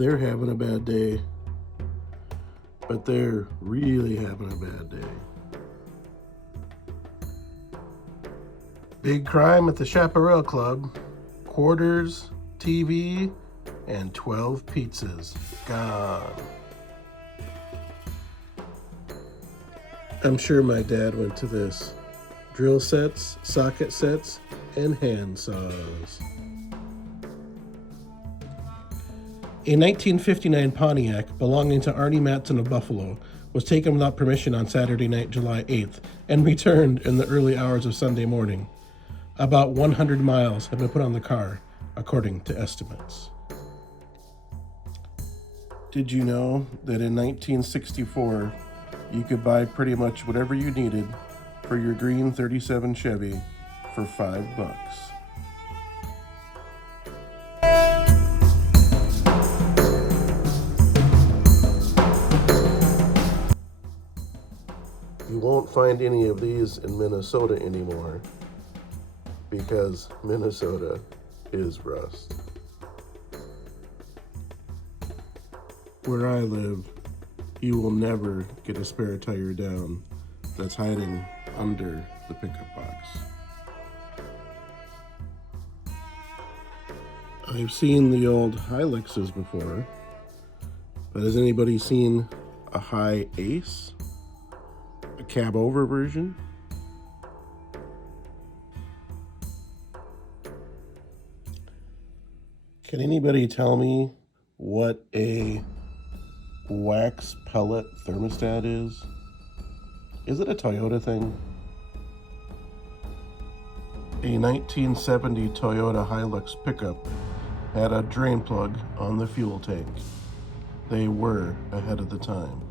they're having a bad day. But they're really having a bad day. Big crime at the Chaparral Club. Quarters, TV, and 12 pizzas gone. I'm sure my dad went to this. Drill sets, socket sets, and hand saws. A 1959 Pontiac belonging to Arnie Matson of Buffalo was taken without permission on Saturday night, July 8th, and returned in the early hours of Sunday morning. About 100 miles had been put on the car, according to estimates. Did you know that in 1964, you could buy pretty much whatever you needed for your green 37 Chevy for $5? You won't find any of these in Minnesota anymore because Minnesota is rust. Where I live, you will never get a spare tire down that's hiding under the pickup box. I've seen the old Hiluxes before, but has anybody seen a high Ace? A cab over version? Can anybody tell me what a wax pellet thermostat is? Is it a Toyota thing? A 1970 Toyota Hilux pickup had a drain plug on the fuel tank. They were ahead of the time.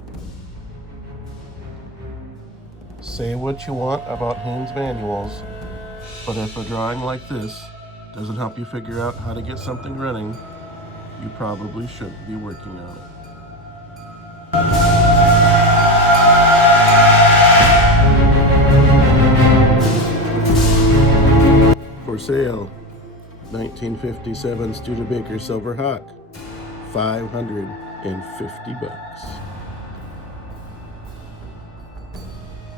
Say what you want about Haynes manuals, but if a drawing like this doesn't help you figure out how to get something running, you probably shouldn't be working on it. For sale, 1957 Studebaker Silver Hawk, $550.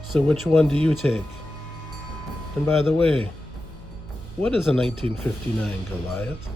So which one do you take? And by the way, what is a 1959 Goliath?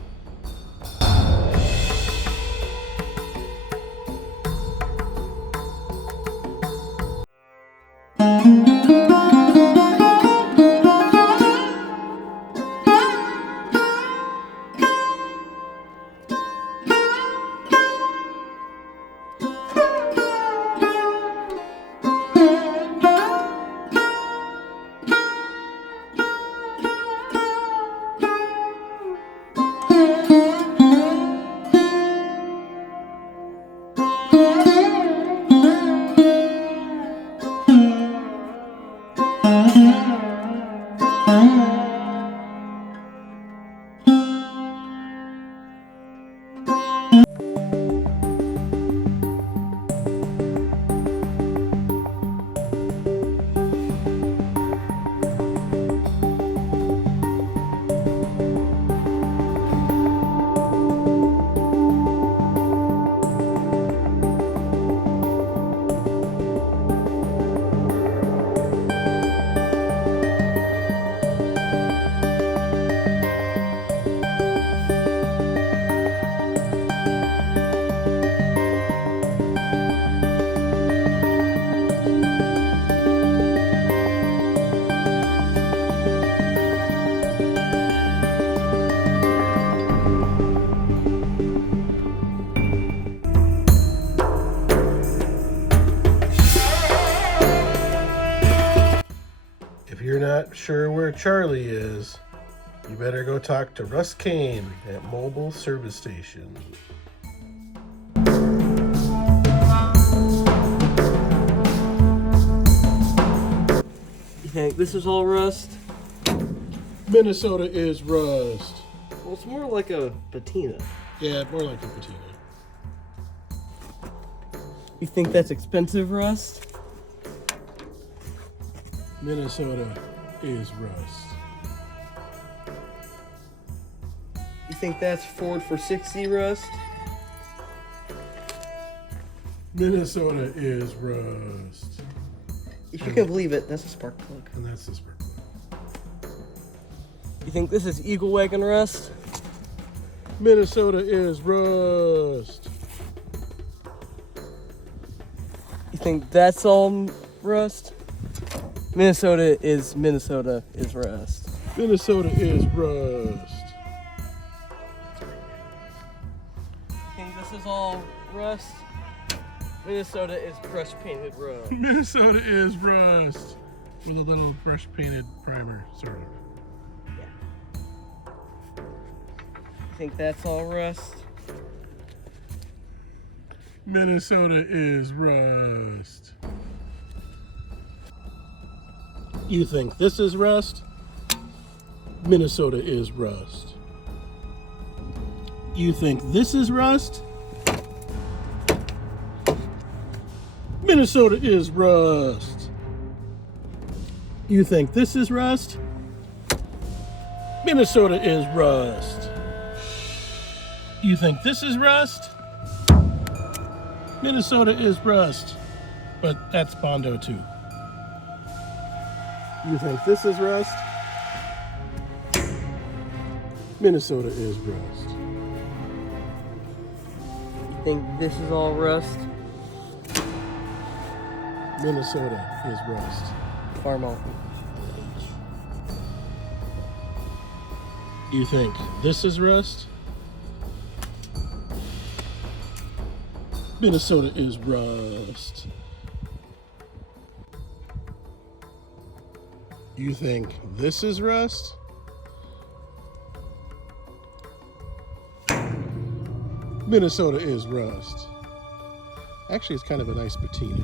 If you're not sure where Charlie is, you better go talk to Russ Kane at Mobile Service Station. You think this is all rust? Minnesota is rust. Well, it's more like a patina. Yeah, more like a patina. You think that's expensive rust? Minnesota is rust. You think that's Ford for 60 rust? Minnesota is rust. If you can believe it, that's a spark plug. And that's the spark plug. You think this is Eagle Wagon rust? Minnesota is rust. You think that's all rust? Minnesota is rust. Minnesota is rust. You think this is all rust? Minnesota is brush painted rust. Minnesota is rust. With a little brush painted primer, sort of. Yeah. You think that's all rust? Minnesota is rust. You think this is rust? Minnesota is rust. You think this is rust? Minnesota is rust. You think this is rust? Minnesota is rust. You think this is rust? Minnesota is rust. But that's Bondo too. You think this is rust? Minnesota is rust. You think this is all rust? Minnesota is rust. Far Mountain. You think this is rust? Minnesota is rust. You think this is rust? Minnesota is rust. Actually, it's kind of a nice patina.